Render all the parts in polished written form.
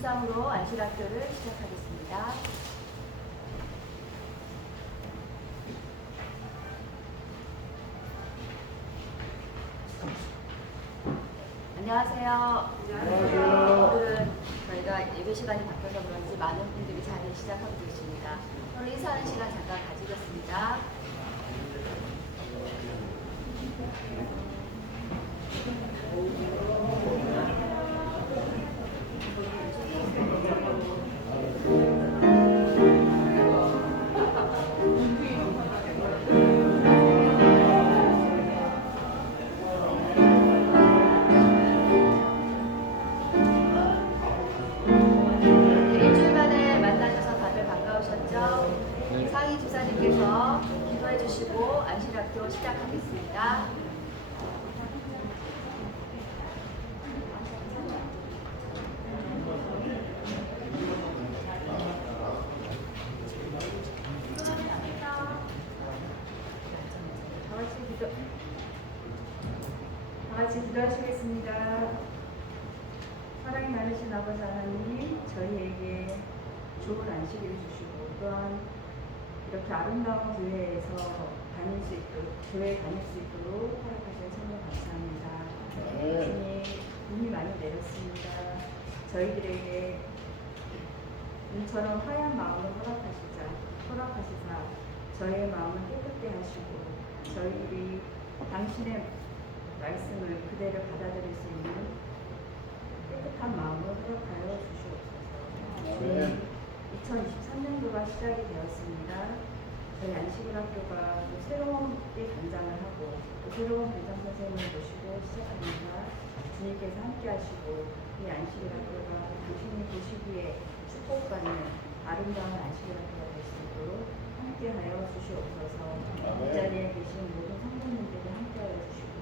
묵상으로 안식학교를 시작하겠습니다. 안녕하세요. 안녕하세요. 오늘은 저희가 예배 시간이 바뀌어서 그런지 많은 분들이 자리에 시작하고 계십니다. 오늘 인사하는 시간 잠깐 가지겠습니다. 일주일 만에 만나셔서 다들 반가우셨죠? 상희 집사님께서 기도해 주시고 안식학교 시작하겠습니다. 다 같이 기도하시겠습니다. 사랑이 많으신 아버지 하나님, 저희에게 좋은 안식일을 주시고 또한 이렇게 아름다운 교회에서 교회에 다닐 수 있도록 허락하신 성령 감사합니다. 주님, 눈이 많이 내렸습니다. 저희들에게 눈처럼 하얀 마음을 허락하시사 저희의 마음을 깨끗게 하시고 저희들이 당신의 말씀을 그대로 받아들일 수 있는 깨끗한 마음을 허락하여 주시옵소서. 2023년도가 시작이 되었습니다. 저희 안식일학교가 또 새로운 때 단장을 하고 또 새로운 교장 선생님을 모시고 시작합니다. 주님께서 함께 하시고 이 안식일학교가 당신이 보시기에 축복받는 아름다운 안식일학교가 될 수 있도록 함께하여 주시옵소서. 이 자리에 계신 모든 성도님들이 함께하여 주시고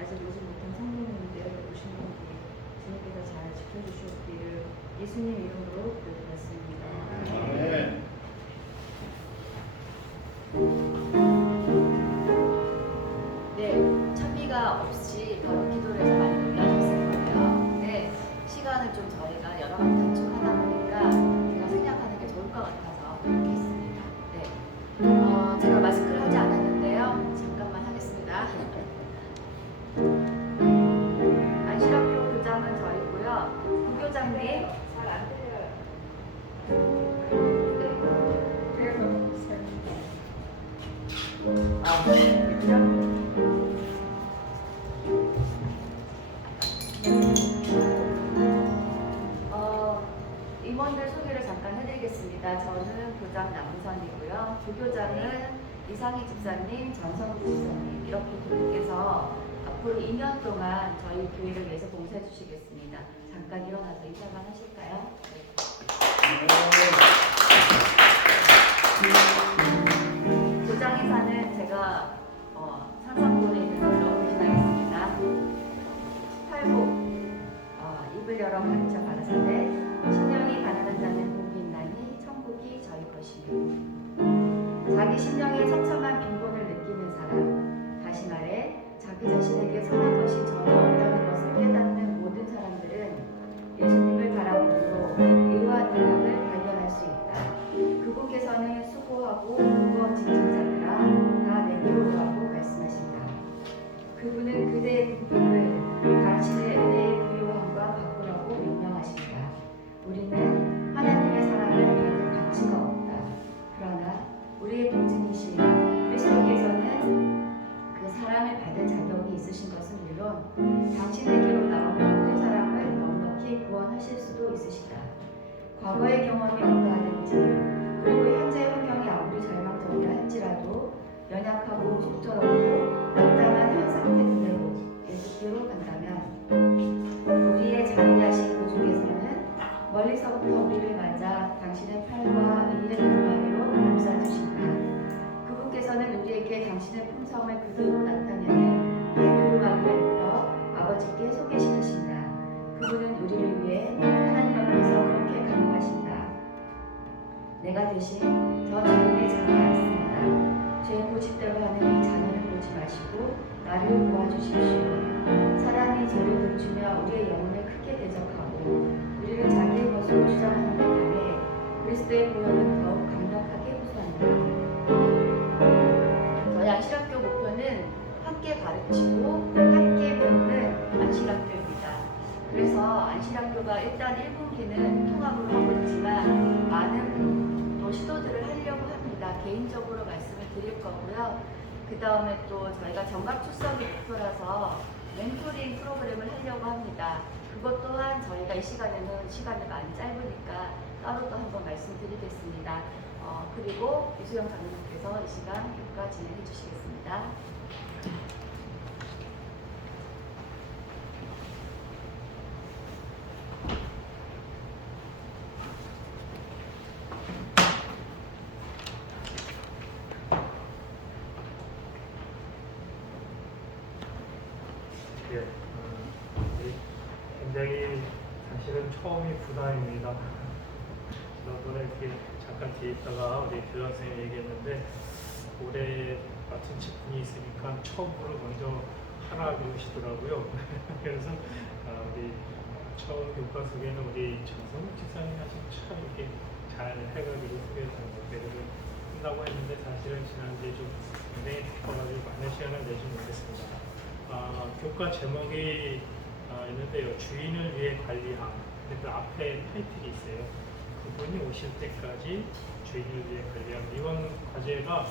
아직 오지 못한 성도님들 오신 분들이 주님께서 잘 지켜주시옵기를 예수님 이름으로 기도드렸습니다. 아멘. 네, 찬미가 없이 바로 기도를 해서 많이 놀라셨을 거예요. 근데 시간을 좀 저희가 여러 가지 단축하다 보니까 제가 생략하는 게 좋을 것 같아서 그렇게 했습니다. 네, 제가 마스크를 하지 않았는데요. 잠깐만 하겠습니다. 안식학교 교장은 저이고요. 부교장님 잘 안 들려요. 네. 그래서 임원들 소개를 잠깐 해드리겠습니다. 저는 교장 남선이고요. 부교장은 이상희 집사님, 전성우 집사님 이렇게 두 분께서 앞으로 2년 동안 저희 교회를 위해서 봉사해 주시겠습니다. 잠깐 일어나서 인사만 하실까요? 교장이사는 제가 상상본에 있는 걸로 대신하겠습니다. 18복 입을 열어 가르쳐 가라사대 심령이 가난한 자는 복이 있나니 천국이 저희 것이며 자기 심령에 처참한 빈곤을 느끼는 사람 다시 말해 자기 자신에게 선한 것이 전혀 없다는 것을 깨닫는 모든 사람들은 예수님을 바라보므로 의와 능력을 발견할 수 있다. 그분께서는 수고하고 무거운 짐진 자들아 다 내게로 오라고 말씀하신다. 그분은 그대의 분노를 당신의 은혜의 부요함과 바꾸라고 명령하신다. 우리는 하나님의 사랑을 받을 가치가 없다. 그러나 우리의 동증이신 그리스도께서는 그 사랑을 받을 자격이 있으신 것은 물론 당신에게로 나오는 모든 사람을 넉넉히 구원하실 수도 있으시다. 과거의 경험이 어떠하든지 그리고 현재 환경이 아무리 절망적이라 할지라도 연약하고 속절없고 낙담한 현 상태 그대로 예수께로 간다면 우리의 자비하신 구주께서는 멀리서부터 우리를 맞아 당신의 팔과 의의 두루마리로 감싸주신다. 그분께서는 우리에게 당신의 품성을 그대로 나타내는 이 두루마리를 입혀 아버지께 소개시키신다. 그분은 우리를 위해 하나님 앞에서 그렇게 간구하신다. 내가 대신 저 죄인의 자리에 앉습니다. 죄 고집대로 하는 이 자녀를 보지 마시고 나를 도와주십시오. 사랑이 죄를 감추며 우리의 영혼을 크게 대적하고 우리를 자기의 것으로 주장하는 데 반해 그리스도의 보혈은 더욱 강력하게 호소합니다. 저희 안실학교 목표는 함께 가르치고 함께 배우는 안실학교입니다. 그래서 안실학교가 일단 1분기는 통합으로 하고 있지만 많은 또 시도들을 하려고 합니다. 개인적으로 말씀을 드릴 거고요. 그 다음에 또 저희가 정각 출석이 목표라서 멘토링 프로그램을 하려고 합니다. 그것 또한 저희가 이 시간에는 시간이 많이 짧으니까 따로 또 한번 말씀드리겠습니다. 그리고 이수영 장로님께서 이 시간 교과 진행해 주시겠습니다. 예, 굉장히 사실은 처음이 부담입니다. 지난번에 이렇게 잠깐 뒤에 있다가 우리 교장 선생님이 얘기했는데 올해 맡은 직분이 있으니까 처음으로 먼저 하라 그러시더라고요. 그래서 우리 처음 교과 소개는 우리 정성욱 집사님 하시면 참 이렇게 잘 해가지고 소개해서 배려를 한다고 했는데 사실은 지난주에 좀 굉장히 바빠가지고 많은 시간을 내지 못했습니다. 교과 제목이 있는데요. 주인을 위해 관리함. 그 앞에 타이틀이 있어요. 그분이 오실 때까지 주인을 위해 관리함. 이번 과제가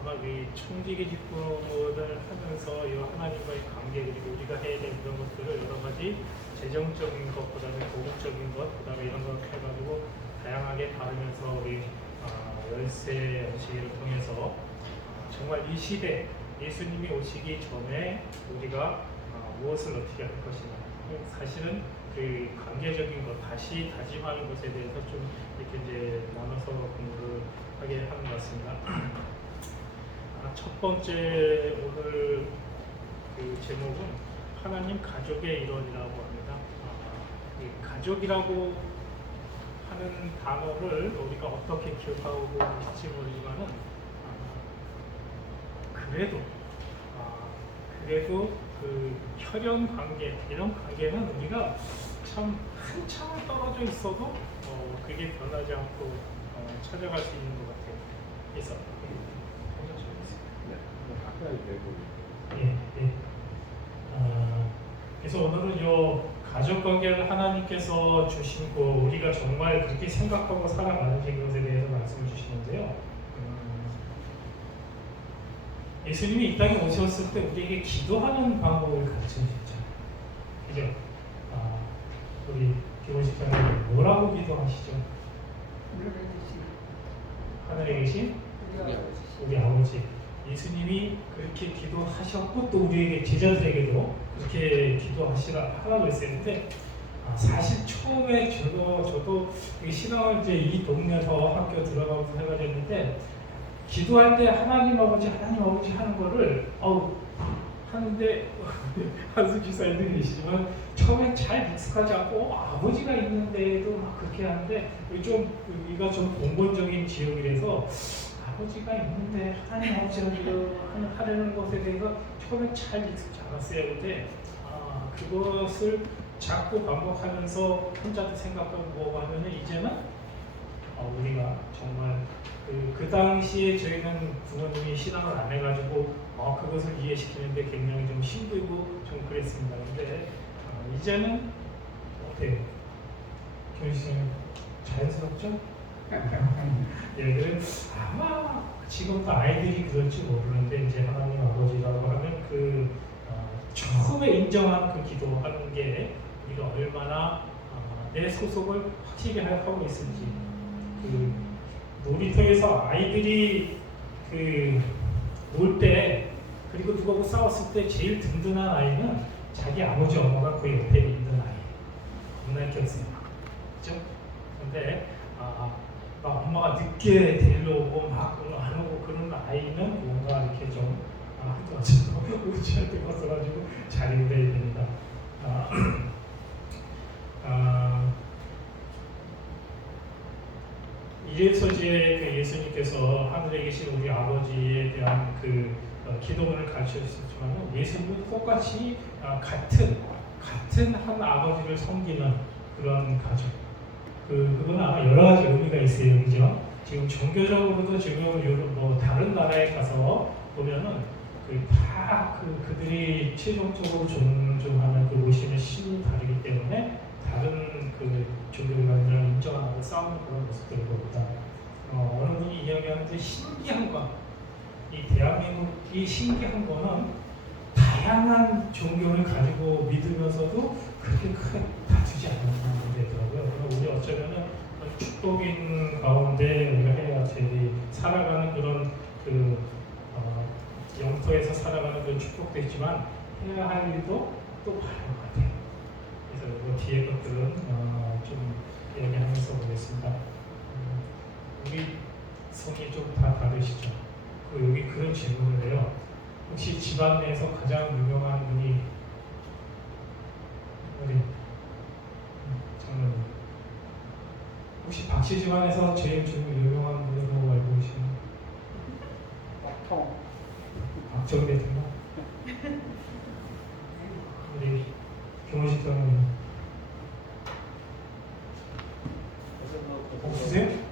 아마 이 청지기 직분을 하면서 이 하나님과의 관계 그리고 우리가 해야 되는 그런 것들을 여러 가지 재정적인 것보다는 도덕적인 것, 그다음에 이런 것 해가지고 다양하게 다루면서 우리 열세 연시기를 통해서 정말 이 시대 예수님이 오시기 전에 우리가 무엇을 어떻게 할 것이냐. 사실은 그 관계적인 것, 다시 다짐하는 것에 대해서 좀 이렇게 이제 나눠서 공부를 하게 하는 것 같습니다. 첫 번째 오늘 그 제목은 하나님 가족의 일원이라고 합니다. 이 가족이라고 하는 단어를 우리가 어떻게 기억하고 있을지 모르지만은 그래도 그 혈연 관계 이런 관계는 우리가 참 한참을 떨어져 있어도 그게 변하지 않고 찾아갈 수 있는 것 같아요. 그래서 그래서 오늘은 요 가족 관계를 하나님께서 주시고 우리가 정말 그렇게 생각하고 살아가는지 그것에 대해서 말씀을 주시는데요. 예수님이 이 땅에 오셨을 때 우리에게 기도하는 방법을 가르쳐 주셨잖아요. 그죠? 우리 기본식장님 뭐라고 기도하시죠? 하늘에 계신 우리 아버지. 예수님이 그렇게 기도하셨고 또 우리에게 제자들에게도 그렇게 기도하시라고 했었는데 사실 처음에 저도 신앙을 이제 이 동네에서 학교 들어가면서 해가지고 기도할 때 하나님 아버지 하는 거를 하는데 한수 기사님들이 계시지만 처음에 잘 익숙하지 않고 아버지가 있는데도 막 그렇게 하는데 여기가 좀 봉건적인 지역이라서 아버지가 있는데 하나님 아버지가 하려는 것에 대해서 처음에 잘 익숙지 않았어요. 근데 그것을 자꾸 반복하면서 혼자도 생각하고 뭐고 하면은 이제는 우리가 정말 그 당시에 저희는 부모님이 신앙을 안 해가지고 그것을 이해시키는데 굉장히 좀 힘들고 좀 그랬습니다. 근데 이제는 어때요? 교수님 자연스럽죠? 예, 그래 아마 지금도 아이들이 그럴지 모르는데 이제 하나님 아버지라고 하면 처음에 인정하는 그 기도하는 게 우리가 얼마나 내 소속을 확실히 하고 있는지 놀이터에서 아이들이 놀 때 그리고 누구하고 싸웠을 때 제일 든든한 아이는 자기 아버지 엄마가 그 옆에 있는 아이. 겁나 귀엽습니다. 그렇죠? 근데 막 엄마가 늦게 데리러 오고 막 안 오고 그런 아이는 뭔가 이렇게 좀 한도 어쨌든 우치한테 벗어가지고 잘 이겨야 됩니다. 이래서 이제 예수님께서 하늘에 계신 우리 아버지에 대한 기도문을 가르쳐 주셨지만 예수님은 똑같이 같은 한 아버지를 섬기는 그런 가족. 그건 아마 여러 가지 의미가 있어요, 그죠? 지금 종교적으로도 지금 뭐 다른 나라에 가서 보면은 그들이 최종적으로 존중하는 그 모시는 신이 다르기 때문에 다른 그 종교관들을 인정하고 싸우는 그런 모습들을 봅니다. 어느 분이 이야기하는데 신기한 건, 이 대한민국이 신기한 거는 다양한 종교를 가지고 믿으면서도 그렇게 크게 다투지 않는 데더라고요. 우리 어쩌면은 축복인 가운데 우리가 해야 되지 살아가는 그런 영토에서 살아가는 그런 축복도 있지만 해야 할 일도 또 많은 것 같아요. 그래서 이거 뒤에 것들은 좀 얘기하면서 보겠습니다. 우리 성이 좀 다 다르시죠? 여기 그런 질문을 해요. 혹시 집안 내에서 가장 유명한 분이 우리 장로님, 혹시 박씨 집안에서 제일 좀 유명한 분으로 알고 계시나요? 박정 대통령? 우리 경호식 장로님 없으세요?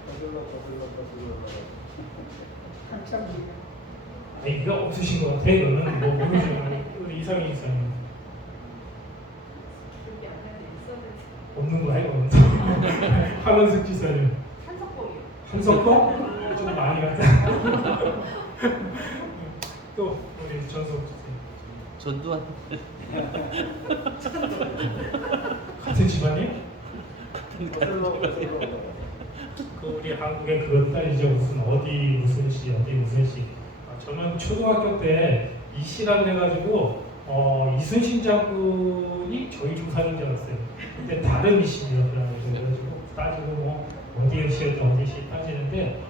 한참 아니, 이거 없으신 것 같아. 이거는 뭐 모르죠. 우리 이상이 있어요. 기억이 안 나는데 있었는데. 없는 거야 이거. 하원석 지사님. 한석봉이요. 한석봉? 좀 많이 갔다. 또 우리 전석 지사님. 전두환. 같은 집안이에요? 그 우리 한국의 그것 딸이죠. 무슨 시. 저는 초등학교 때 이씨라고 해가지고 이순신 장군이 저희 조상인 줄 알았어요. 근데 다른 이씨더라고요. 그래가지고 따지고 뭐 어디 시였다 어디 시 따지는데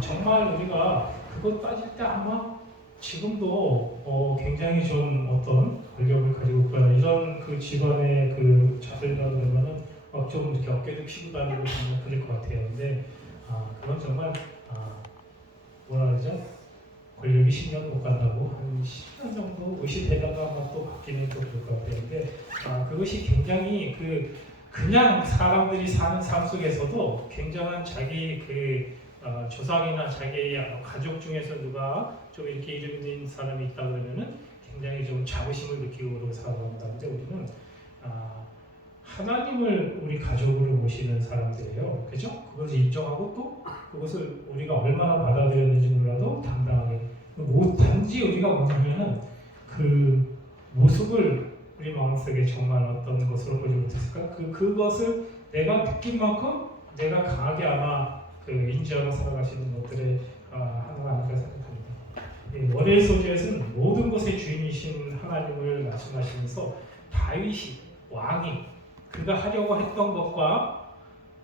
정말 우리가 그거 따질 때 아마 지금도 굉장히 좀 어떤 권력을 가지고 있거나 이런 그 집안의 그 자들이라 그러면은 좀 이렇게 어깨도 피고 다니고 그럴 것 같아요. 근데 그건 정말 뭐라 그러죠? 권력이 10년 못 간다고 한 10년 정도 의식되다가 아마 또 바뀌는 또 그럴 것 같아요. 근데 그것이 굉장히 그냥 사람들이 사는 삶 속에서도 굉장한 자기 조상이나 자기 가족 중에서 누가 좀 이렇게 이름 있는 사람이 있다 그러면은 굉장히 좀 자부심을 느끼고 살아갑니다. 근데 우리는 하나님을 우리 가족으로 모시는 사람들이에요. 그죠? 그것을 인정하고 또 그것을 우리가 얼마나 받아들였는지 몰라도 당당하게. 단지 우리가 뭐냐면은 그 모습을 우리 마음속에 정말 어떤 것으로 보지 못했을까? 그것을 내가 느낀 만큼 내가 강하게 아마 인지하고 살아가시는 것들의 하나가 아닐까 생각합니다. 월요일 소재에서는 모든 것의 주인이신 하나님을 말씀하시면서 다윗이 왕이 그가 하려고 했던 것과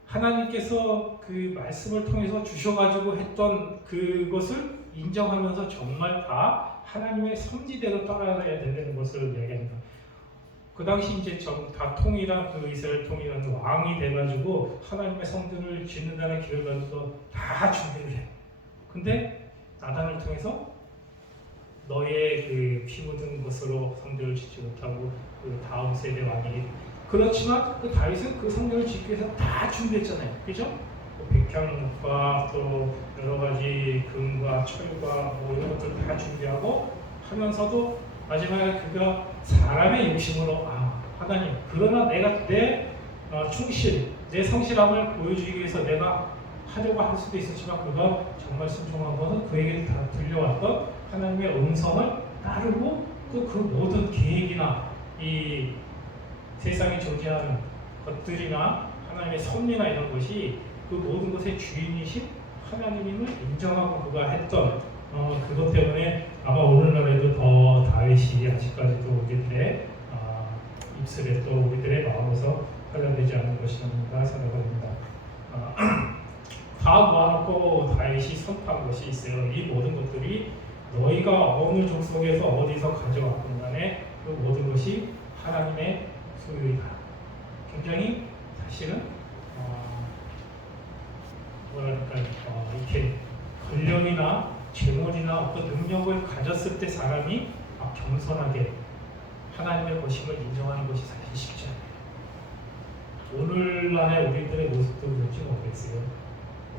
하나님께서 그 말씀을 통해서 주셔가지고 했던 그것을 인정하면서 정말 다 하나님의 섭리대로 따라가야 된다는 것을 이야기합니다. 그 당시 이제 다 통일한 그 이스라엘 통일한 왕이 돼가지고 하나님의 성전을 짓는다는 기회를 가지고 다 준비를 해. 근데 나단을 통해서 너의 그 피 묻은 것으로 성전을 짓지 못하고 그 다음 세대 왕이 그렇지만 그 다윗은 그 성전을 짓기 위해서 다 준비했잖아요. 그죠? 백향과 또 여러 가지 금과 철과 뭐 이런 것들 다 준비하고 하면서도 마지막에 그가 사람의 욕심으로 하나님 그러나 내가 내 충실 내 성실함을 보여주기 위해서 내가 하려고 할 수도 있었지만 그가 정말 순종한 것은 그에게 다 들려왔던 하나님의 음성을 따르고 또 그 모든 계획이나 이 세상에 존재하는 것들이나 하나님의 섭리나 이런 것이 그 모든 것의 주인이신 하나님임을 인정하고 그가 했던 그것 때문에 아마 오늘날에도 더 다윗이 아직까지도 우리들의 입술에 또 우리들의 마음에서 흘러되지 않는 것이 아닌가 생각합니다. 다 모아놓고 다윗이 선포한 것이 있어요. 이 모든 것들이 너희가 어느 족속에서 어디서 가져왔건 간에 그 모든 것이 하나님의 소유이다. 굉장히 사실은 뭐랄까 이렇게 권력이나 재물이나 어떤 능력을 가졌을 때 사람이 겸손하게 하나님의 것임을 인정하는 것이 사실 쉽지 않아요. 오늘날의 우리들의 모습도 그렇지 모르겠어요.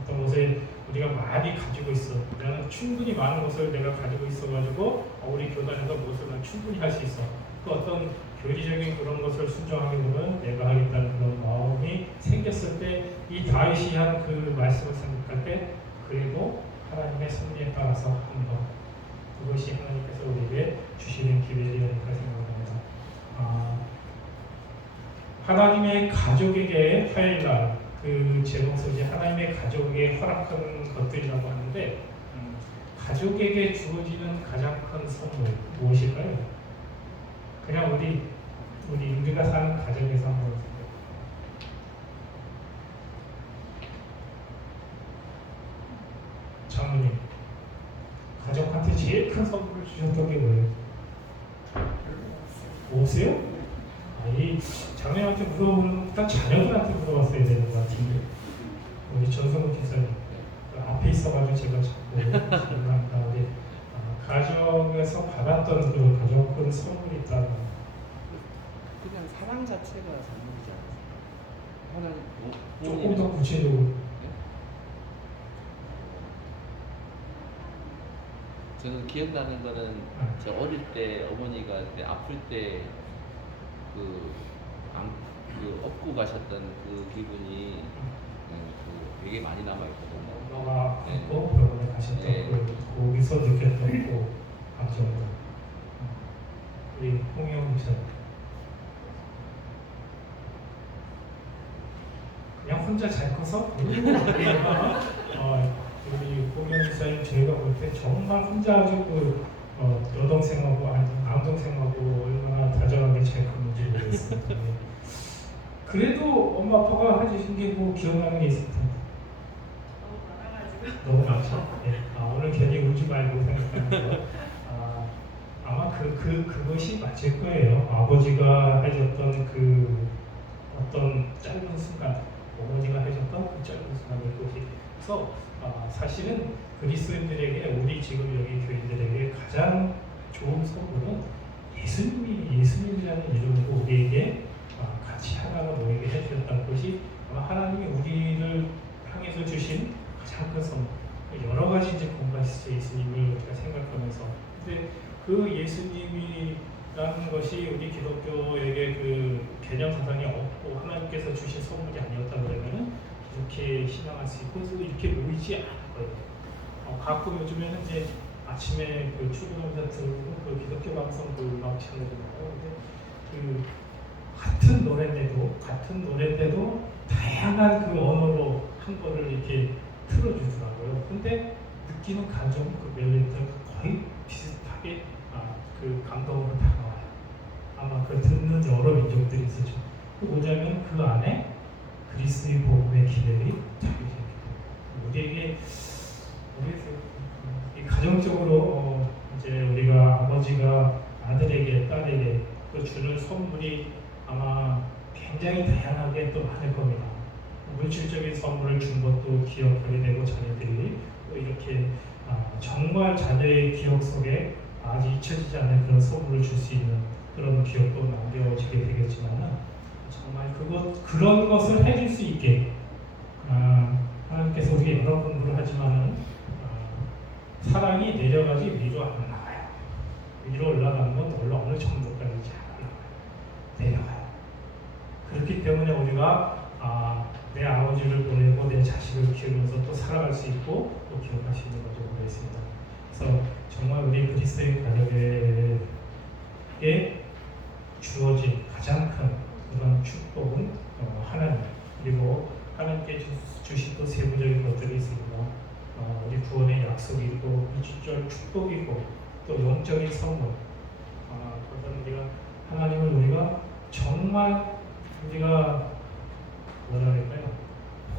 어떤 것을 우리가 많이 가지고 있어. 나는 충분히 많은 것을 내가 가지고 있어가지고 우리 교단에서 무엇을 난 충분히 할 수 있어. 또 어떤 교리적인 그런 것을 순종하기보다는 내가 하겠다는 그런 마음이 생겼을 때 이 다윗이 한 그 말씀을 생각할 때 그래도 하나님의 섭리에 따라서 한 것. 그것이 하나님께서 우리에게 주시는 기회이라니까 생각합니다. 하나님의 가족에게 하일날 그 제목서 이제 하나님의 가족에게 허락하는 것들이라고 하는데 가족에게 주어지는 가장 큰 선물 무엇일까요? 그냥 우리가 사는 가정에서 한번 생각해요. 장모님, 가족한테 제일 큰 선물을 주셨던 게 뭐예요? 없어요? 이 장모님한테 물어보는 일단 자녀들한테 물어봤어야 되는 것 같은데 우리 전성훈 기사님 앞에 있어가지고 제가 자꾸 생각합니다. 우리 가정에서 받았던 그런 가장 큰 선물이 있다는 그냥 사랑 자체가 선물이지 않습니까? 하나님 조금 더 구체적으로 저는 기억나는 거는 저 어릴 때 어머니가 그때 아플 때 그 업고 가셨던 그 기분이 되게 많이 남아 있거든요. 엄마가 네. 아프고 병원에 가셨던 네. 거기서 느꼈던 그 감정을 우리 홍영 기사님 그냥 혼자 잘 커서 우리 홍영 기사님 저희가 볼 때 정말 혼자 아주 여동생하고 남동생하고 얼마나 다정하게 잘 컸는지 모르겠습니다. 그래도 엄마 아빠가 해주신 게 뭐 기억나는 게 있을 텐데 너무 많죠. 네. 오늘 괜히 울지 말고 생각하는 거. 아마 그것이 맞을 거예요. 아버지가 해줬던 그 어떤 짧은 순간, 어머니가 해줬던 그 짧은 순간일 것이. 그래서 사실은 그리스도인들에게 우리 지금 여기 교인들에게 가장 좋은 선물은 예수님이라는 이름으로 우리에게 같이 하나가 너에게 해주셨다는 것이 아마 하나님이 우리를 향해서 주신 가장 큰 선물. 여러 가지 이제 공부가 있죠. 예수님을 우리가 생각하면서. 근데 그 예수님이라는 것이 우리 기독교에게 그 개념 사상이 없고 하나님께서 주신 선물이 아니었다 그러면은 이렇게 신앙할 수 있고 또 이렇게 모이지 않을 거예요. 가끔 요즘에는 이제 아침에 그 출근하면서 듣는 그 기독교 방송 그 음악 채널이 나와요. 근데 그 같은 노래인데도 다양한 그 언어로 한 거를 이렇게 틀어주더라고요. 근데 느끼는 감정, 그 멜로디가 거의 비슷하게 그 감동으로 다가와요. 아마 그 듣는 여러 민족들이 있었죠. 그 뭐냐면 그 안에 그리스도의 복음의 기회를 담겨져 있기 때문에 우리에게 가정적으로 이제 우리가 아버지가 아들에게 딸에게 그 주는 선물이 아마 굉장히 다양하게 또 많을 겁니다. 물질적인 선물을 준 것도 기억하게 되고 자녀들이 또 이렇게 정말 자녀의 기억 속에 아직 잊혀지지 않는 그런 선물을 줄 수 있는 그런 기억도 남겨지게 되겠지만 정말 그런 것을 해줄 수 있게 하나님께서 우리가 여러 공부를 하지만은 사랑이 내려가지 위로 안 올라가요. 위로 올라가는 건 어느 정도까지 잘 올라가요. 내려가요. 그렇기 때문에 우리가 내 아버지를 보내고 내 자식을 키우면서 또 살아갈 수 있고 또 기억할 수 있는 것도 있습니다. 그래서 정말 우리 그리스도의 가족에게 주어진 가장 큰 그런 축복은 하나님 그리고 하나님께 주신 또 세부적인 것들이 있습니다. 우리 구원의 약속이 있고 물질적 축복이 있고 또 영적인 선물. 그것은 우리가 하나님을 우리가 정말 우리가 뭐라 그럴까요?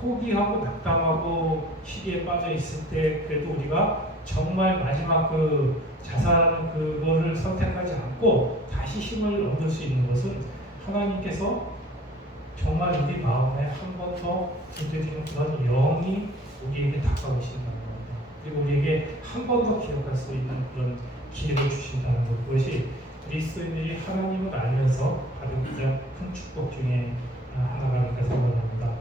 포기하고 낙담하고 시기에 빠져 있을 때 그래도 우리가 정말 마지막 그 자살 그거를 선택하지 않고 다시 힘을 얻을 수 있는 것은 하나님께서 정말 우리 마음에 한 번 더 두드리는 그런 영이 우리에게 다가오신다는 겁니다. 그리고 우리에게 한 번 더 기억할 수 있는 그런 기회를 주신다는 것. 그것이 그리스도인들이 하나님을 알면서 받은 가장 큰 축복 중에 하나가 이렇게 생각납니다.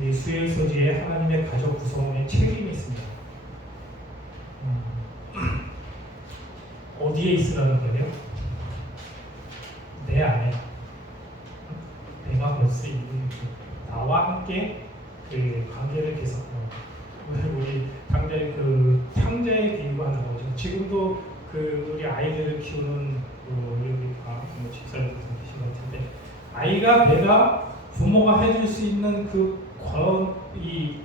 이 수요일 소지에 하나님의 가족 구성원의 책임이 있습니다. 어디에 있으라는 거예요? 내 안에. 내가 볼 수 있는 나와 함께 그 관계를 계속 우리 당대 그 형제에 비유하는 거죠. 지금도 그 우리 아이들을 키우는 우리 집사님 같은 계신 것 같은데 아이가 내가 부모가 해줄 수 있는 이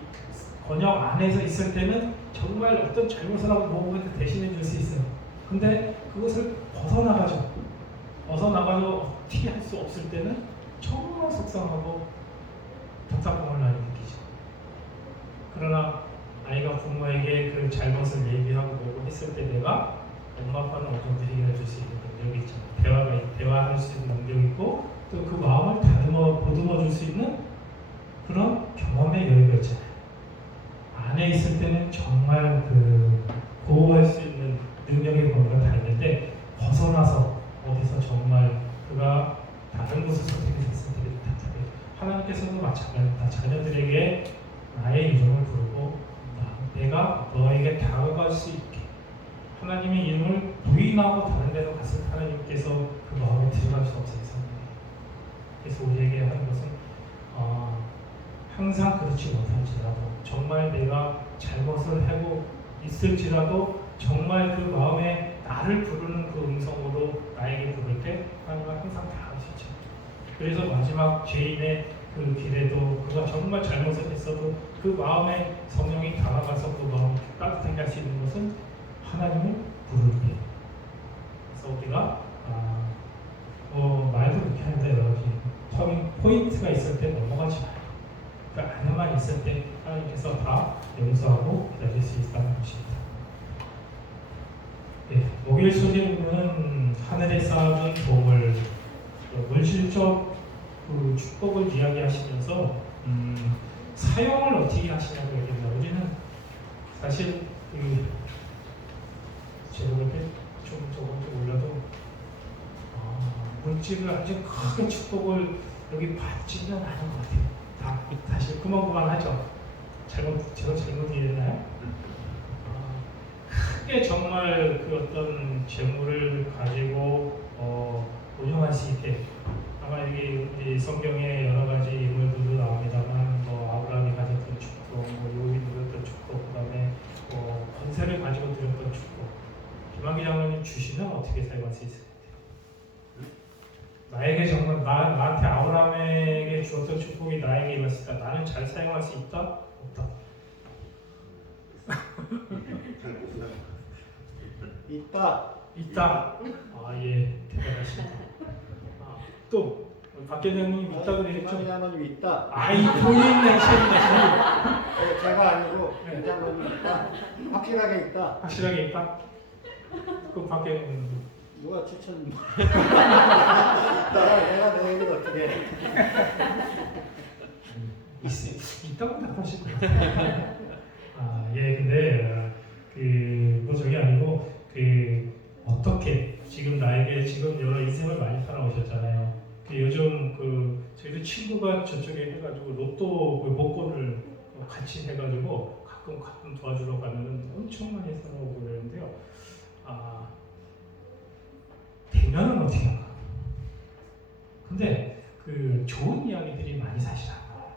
권역 안에서 있을 때는 정말 어떤 잘못을 하고 부모한테 대신해 줄 수 있어요. 근데 그것을 벗어나가죠. 어떻게 할 수 없을 때는 정말 속상하고 답답함을 많이 느끼죠. 그러나 아이가 부모에게 그 잘못을 얘기하고 뭐고 했을 때 내가 엄마 아빠는 어느 정도 해결해 줄 수 있는 능력이 있잖아요. 대화할 수 있는 능력이 있고 또 그 마음을 보듬어 줄 수 있는 그런 경험의 여유가 있잖아요. 안에 있을 때는 정말 보호할 수 있는 능력의 범위가 다 있는데 벗어나서 어디서 정말 그가 다른 곳을 선택했을 때 답답해요. 하나님께서도 마찬가지입니다. 자녀들에게 나의 이름을 부르고 내가 너에게 다가갈 수 있게 하나님의 이름을 부인하고 다른 데로 갔을 때 하나님께서 그 마음에 들어갈 수 없어요. 그래서 우리에게 하는 것은 항상 그렇지 못할지라도 정말 내가 잘못을 하고 있을지라도 정말 그 마음에 나를 부르는 그 음성으로 나에게 부를 때 하나님은 항상 다 할 수 있죠. 그래서 마지막 죄인의 그 길에도 그가 정말 잘못을 했어도 그 마음에 성령이 다가가서 그 마음을 따뜻하게 할 수 있는 것은 하나님을 부를 때. 그래서 우리가 말도 그렇게 하는데 여러분 터닝 포인트가 있을 때 넘어가지 마요. 그 안에만 있을 때 하나님께서 다 용서하고 기다릴 수 있다는 것입니다. 네, 목요일 소재는 하늘에 쌓아둔 보물, 물질적 그 축복을 이야기하시면서 사용을 어떻게 하시냐고 얘기합니다. 우리는 사실 제가 볼 때 좀 조금씩 올려도 물질을 아주 크게 축복을 여기 받지는 않은 것 같아요. 사실 그만하죠. 제가 잘못 이해했나요? 크게 정말 그 어떤 재물을 가지고 운영할 수 있게 아마 여기 우리 성경에 여러 가지 인물들도 나옵니다만 아브라함이 가졌던 축복, 요셉이 누렸던 축복, 그다음에 권세를 가지고 누렸던 축복. 김학기 장로님 주시면 어떻게 사용할 수 있을까요? 나에게 정말 나한테 아브라함에게 주었던 축복이 나에게 임했을 때 나는 잘 사용할 수 있다? 없다? 있다. 예, 대단하십니다. 또 박계장님 있다 그랬죠? 장로님 있다. 아이 본인 내시는 제가 아니고 장로님 있다. 확실하게 있다. 확실하게 있다. 그 박계장님 누가 추천? 내가 내 얘기를 어떻게 해? 있다고 답하실 거예요. 예, 근데 저게 아니고 어떻게 지금 나에게 지금 여러 인생을 많이 살아오셨잖아요. 요즘 저희도 친구가 저쪽에 해가지고 로또 복권을 같이 해가지고 가끔 도와주러 가면 엄청 많이 살아오고 그러는데요. 되면은 어떻게 할까? 근데 좋은 이야기들이 많이 사실 안 나와요.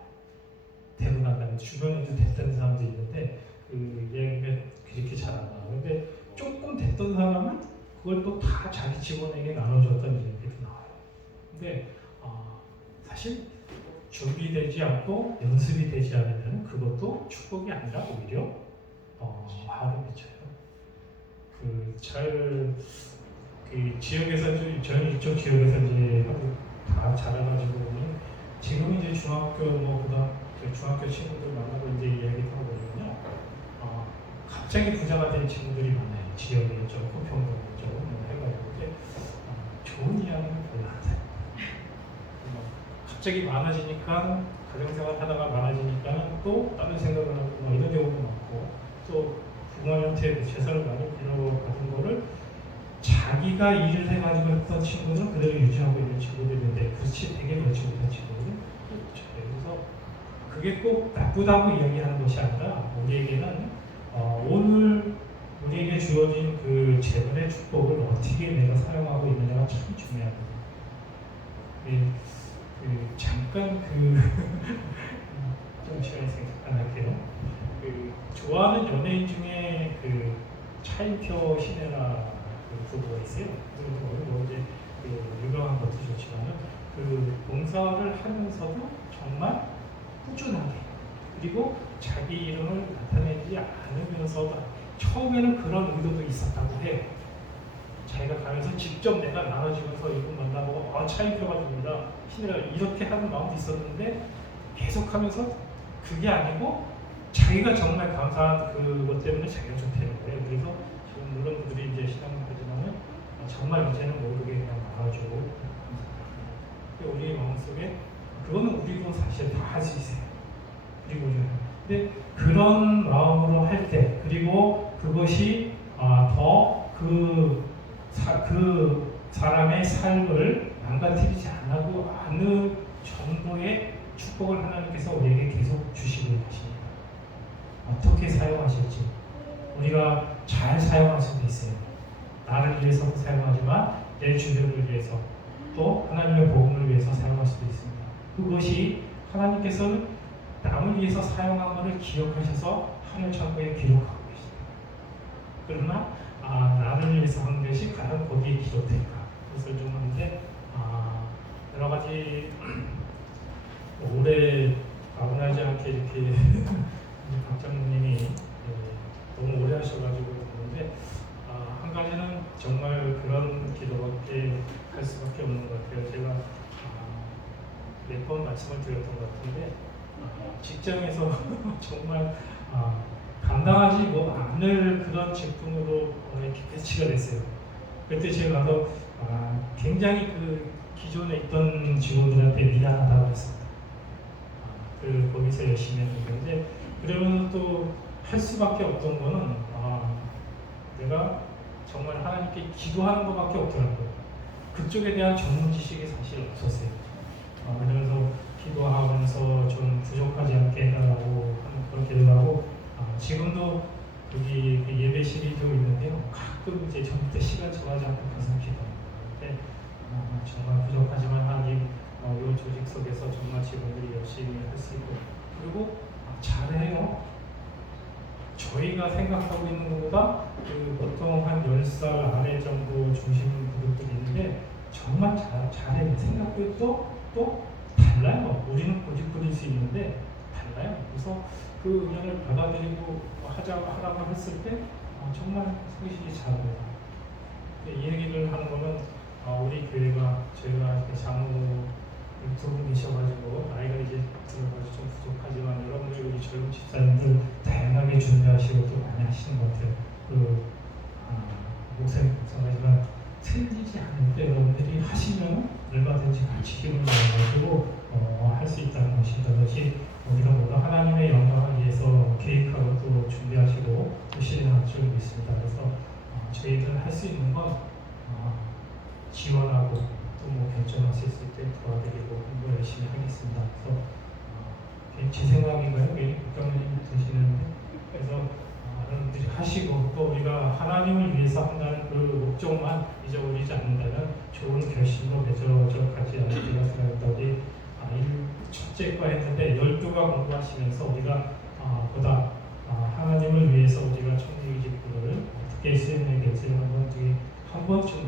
되고 나면 주변에도 됐던 사람도 있는데 이야기가 그렇게 잘 안 나와요. 근데 조금 됐던 사람은 그걸 또 다 자기 직원에게 나눠줬던 이야기도 나와요. 근데 사실 준비되지 않고 연습이 되지 않으면 그것도 축복이 아니라 오히려 화를 끼쳐요. 지역에서 저희 이쪽 지역에서 이제 다 자라가지고 지금 이제 중학교 중학교 친구들 만나고 이제 이야기도 하고 그러면요. 갑자기 부자가 된 친구들이 많아요. 지역에 호평도 해가지고 좋은 이야기는 별로 안 사요. 갑자기 많아지니까 가정생활 하다가 많아지니까 또 다른 생각을 하고 이런 경우도 많고 또 부모님한테 재산을 많이 빌려받은 거를 자기가 일을 해가지고 했던 친구들은 그대로 유지하고 있는 친구들인데 그렇지 되게 그렇지 못한 친구들은 그게 꼭 나쁘다고 이야기하는 것이 아니라 우리에게는 오늘 우리에게 주어진 그 재물의 축복을 어떻게 내가 사용하고 있느냐가 참 중요합니다. 잠깐 좀 시간이 생각 할게요. 좋아하는 연예인 중에 차인표 신혜라 부부가 있어요. 그리고 이제 유명한 것도 좋지만은 봉사를 하면서도 정말 꾸준하게 그리고 자기 이름을 나타내지 않으면서도 처음에는 그런 의도도 있었다고 해요. 자기가 가면서 직접 내가 나눠주면서 이분 만나보고 차인표가 됩니다. 신혜라 이렇게 하는 마음도 있었는데 계속하면서 그게 아니고 자기가 정말 감사한 그것 때문에 자기가 좀 되는 거예요. 그래서 지금 물론 그들이 이제 신앙하지만은 정말 이제는 모르게 그냥 나눠주고 우리 마음속에 그거는 우리도 사실 다 할 수 있어요. 그리고 근데 그런 마음으로 할 때 그리고 그것이 더 그 사람의 삶을 망가뜨리지 않을 정도의 축복을 하나님께서 우리에게 계속 주시고 계십니다. 어떻게 사용하실지 우리가 잘 사용할 수도 있어요. 나를 위해서도 사용하지만 내 주변을 위해서 또 하나님의 복음을 위해서 사용할 수도 있습니다. 그것이 하나님께서는 남을 위해서 사용한 것을 기억하셔서 하늘 창고에 기록하고 계십니다. 그러나 나를 위해서 한 것이 과연 거기에 기록될까? 그것을 좀 하는데 여러 가지 오래 아분하지 않게 이렇게 박 장로님이 너무 오래 하셔가지고 그러는데 한 가지는 정말 그런 기도밖에 할 수밖에 없는 것 같아요. 제가 몇 번 말씀을 드렸던 것 같은데 직장에서 정말 감당하지 않을 그런 제품으로 이렇게 배치가 됐어요. 그때 제가 가서 굉장히 기존에 있던 직원들한테 미안하다고 했습니다. 거기서 열심히 했는데 그러면 또 할 수밖에 없던 거는 내가 정말 하나님께 기도하는 것밖에 없더라고요. 그쪽에 대한 전문 지식이 사실 없었어요. 그래서 기도하면서 좀 부족하지 않게 해달라고 그런 기도를 하고 지금도 여기 예배실이 좀 있는데요. 가끔 이제 전부터 시간 정하지 않고 가서 기도하는데 정말 부족하지만 하나님 이 조직 속에서 정말 직원들이 열심히 할 수 있고 그리고 잘해요. 저희가 생각하고 있는 것보다 보통 한 10살 아래 정도 중심 그룹들이 있는데 정말 잘해요. 생각보다 또 달라요. 우리는 고집 부릴 수 있는데 달라요. 그래서 그 의견을 받아들이고 하라고 했을 때 정말 성실히 잘합니다. 이 얘기를 하는 거는 우리 교회가 저희가 장로 두 분 계셔가지고 나이가 이제 들어가서 좀 부족하지만 여러분들 우리 젊은 집사님들 다양하게 준비하시고 또 많이 하시는 것 같아요. 목사님 마찬가지지만 틀리지 않을 때 여러분들이 하시면 얼마든지 같이 힘을 내가지고 할 수 있다는 것입니다. 그것이 우리가 모두 하나님의 영광을 위해서 계획하고 또 준비하시고 또 실행할 줄 믿습니다. 그래서 저희들 할 수 있는 건 지원하고 또 결정할 수 있을 때 도와드리고 공부 열심히 하겠습니다. 그래서 제 생각인가요? 국장님 드시는데 그래서 여러분들이 하시고 또 우리가 하나님을 위해서 한다는 그 목적만 잊어버리지 않는다면 좋은 결심으로 맺어져 가지 않을까 생각합니다. 우리 첫째 과 했는데 12가 공부하시면서 우리가 보다 하나님을 위해서 우리가 청지기 직분을 어떻게 수행해야 될지 한 번쯤